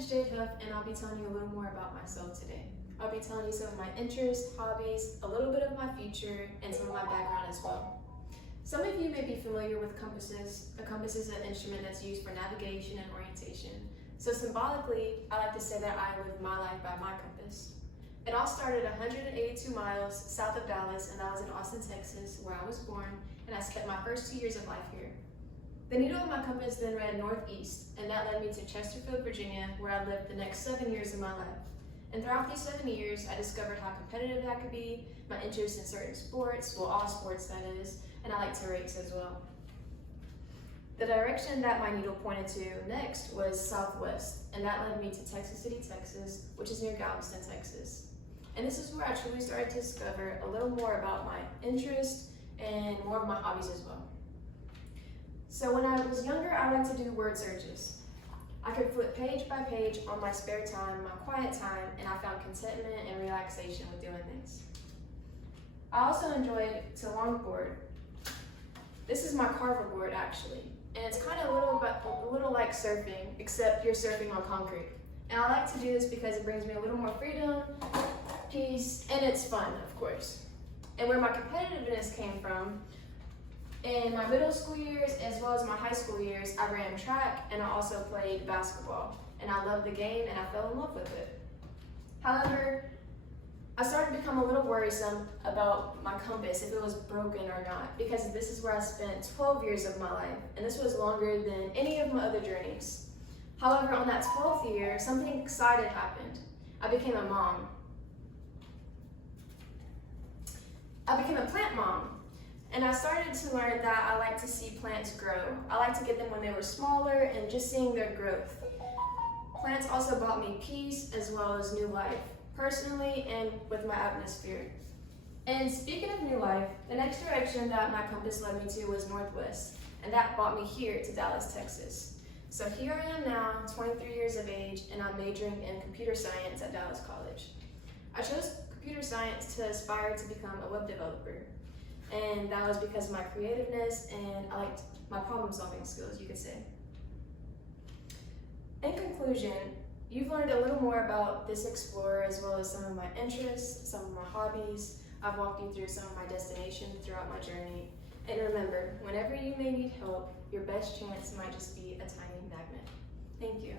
is Jade Huff, and I'll be telling you a little more about myself today. I'll be telling you some of my interests, hobbies, a little bit of my future, and some of my background as well. Some of you may be familiar with compasses. A compass is an instrument that's used for navigation and orientation. So symbolically, I like to say that I live my life by my compass. It all started 182 miles south of Dallas, and that was in Austin, Texas, where I was born, and I spent my first 2 years of life here. The needle of my compass then read northeast, and that led me to Chesterfield, Virginia, where I lived the next 7 years of my life. And throughout these 7 years, I discovered how competitive that could be, my interest in certain sports, well, all sports that is, and I like to race as well. The direction that my needle pointed to next was southwest, and that led me to Texas City, Texas, which is near Galveston, Texas. And this is where I truly started to discover a little more about my interests and more of my hobbies as well. So when I was younger, I liked to do word searches. I could flip page by page on my spare time, my quiet time, and I found contentment and relaxation with doing this. I also enjoyed to longboard. This is my carver board actually, and it's kind of a little like surfing, except you're surfing on concrete. And I like to do this because it brings me a little more freedom, peace, and it's fun, of course. And where my competitiveness came from, in my middle school years as well as my high school years, I ran track and I also played basketball. And I loved the game and I fell in love with it. However, I started to become a little worrisome about my compass, if it was broken or not, because this is where I spent 12 years of my life, and this was longer than any of my other journeys. However, on that 12th year, something exciting happened. I became a mom. I became a plant mom. And I started to learn that I like to see plants grow. I like to get them when they were smaller and just seeing their growth. Plants also brought me peace as well as new life, personally and with my atmosphere. And speaking of new life, the next direction that my compass led me to was northwest, and that brought me here to Dallas, Texas. So here I am now, 23 years of age, and I'm majoring in computer science at Dallas College. I chose computer science to aspire to become a web developer. And that was because of my creativeness and I liked my problem solving skills, you could say. In conclusion, you've learned a little more about this explorer as well as some of my interests, some of my hobbies. I've walked you through some of my destinations throughout my journey. And remember, whenever you may need help, your best chance might just be a tiny magnet. Thank you.